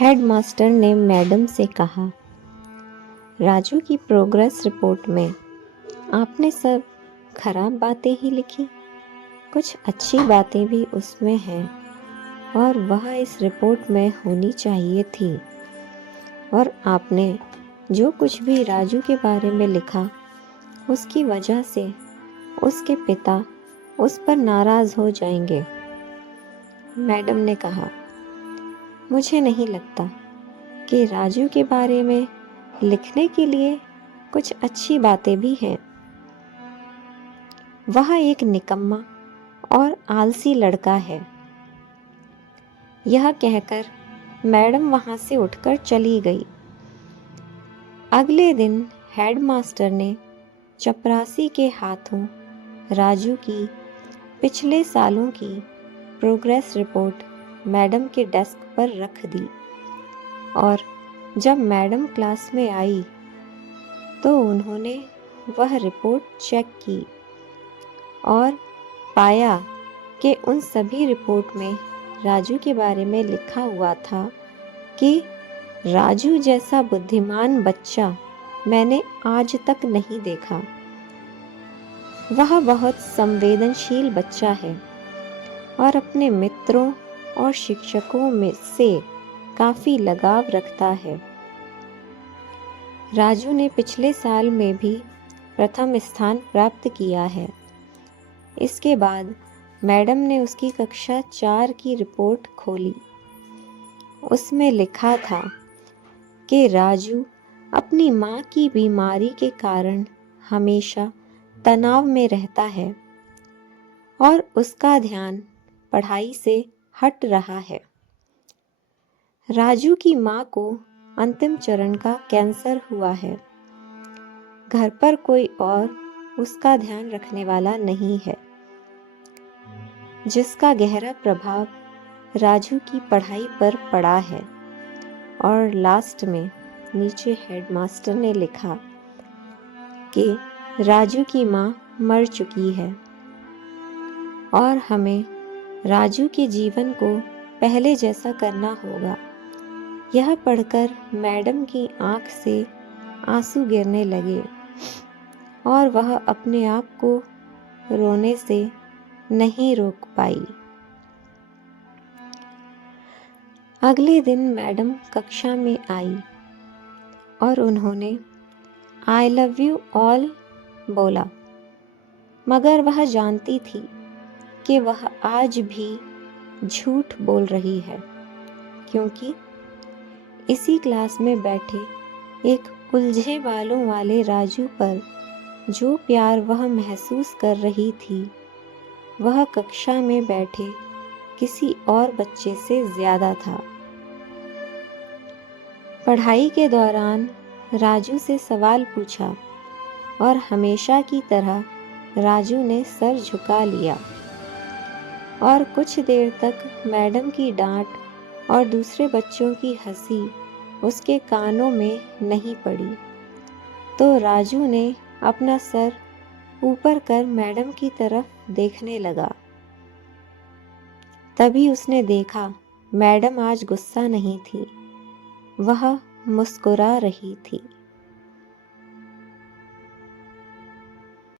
Headmaster ने madam से कहा, राजू की प्रोग्रेस रिपोर्ट में आपने सब खराब बातें ही लिखी, कुछ अच्छी बातें भी उसमें हैं और वह इस रिपोर्ट में होनी चाहिए थी। और आपने जो कुछ भी राजू के बारे में लिखा उसकी वजह से उसके पिता उस पर नाराज़ हो जाएंगे। मैडम ने कहा, मुझे नहीं लगता कि राजू के बारे में लिखने के लिए कुछ अच्छी बातें भी हैं। वह एक निकम्मा और आलसी लड़का है। यह कहकर मैडम वहां से उठकर चली गई। अगले दिन हेडमास्टर ने चपरासी के हाथों राजू की पिछले सालों की प्रोग्रेस रिपोर्ट मैडम के डेस्क पर रख दी और जब मैडम क्लास में आई तो उन्होंने वह रिपोर्ट चेक की और पाया कि उन सभी रिपोर्ट में राजू के बारे में लिखा हुआ था कि राजू जैसा बुद्धिमान बच्चा मैंने आज तक नहीं देखा। वह बहुत संवेदनशील बच्चा है और अपने मित्रों और शिक्षकों में से काफी लगाव रखता है। राजू ने पिछले साल में भी प्रथम स्थान प्राप्त किया है। इसके बाद मैडम ने उसकी कक्षा 4 की रिपोर्ट खोली। उसमें लिखा था कि राजू अपनी माँ की बीमारी के कारण हमेशा तनाव में रहता है और उसका ध्यान पढ़ाई से हट रहा है। राजू की माँ को अंतिम चरण का कैंसर हुआ है। घर पर कोई और उसका ध्यान रखने वाला नहीं है, जिसका गहरा प्रभाव राजू की पढ़ाई पर पड़ा है। और लास्ट में नीचे हेडमास्टर ने लिखा कि राजू की माँ मर चुकी है और हमें राजू के जीवन को पहले जैसा करना होगा। यह पढ़कर मैडम की आंख से आंसू गिरने लगे और वह अपने आप को रोने से नहीं रोक पाई। अगले दिन मैडम कक्षा में आई और उन्होंने आई लव यू ऑल बोला, मगर वह जानती थी कि वह आज भी झूठ बोल रही है, क्योंकि इसी क्लास में बैठे एक उलझे बालों वाले राजू पर जो प्यार वह महसूस कर रही थी वह कक्षा में बैठे किसी और बच्चे से ज्यादा था। पढ़ाई के दौरान राजू से सवाल पूछा और हमेशा की तरह राजू ने सर झुका लिया और कुछ देर तक मैडम की डांट और दूसरे बच्चों की हंसी उसके कानों में नहीं पड़ी। तो राजू ने अपना सर ऊपर कर मैडम की तरफ देखने लगा। तभी उसने देखा मैडम आज गुस्सा नहीं थी, वह मुस्कुरा रही थी।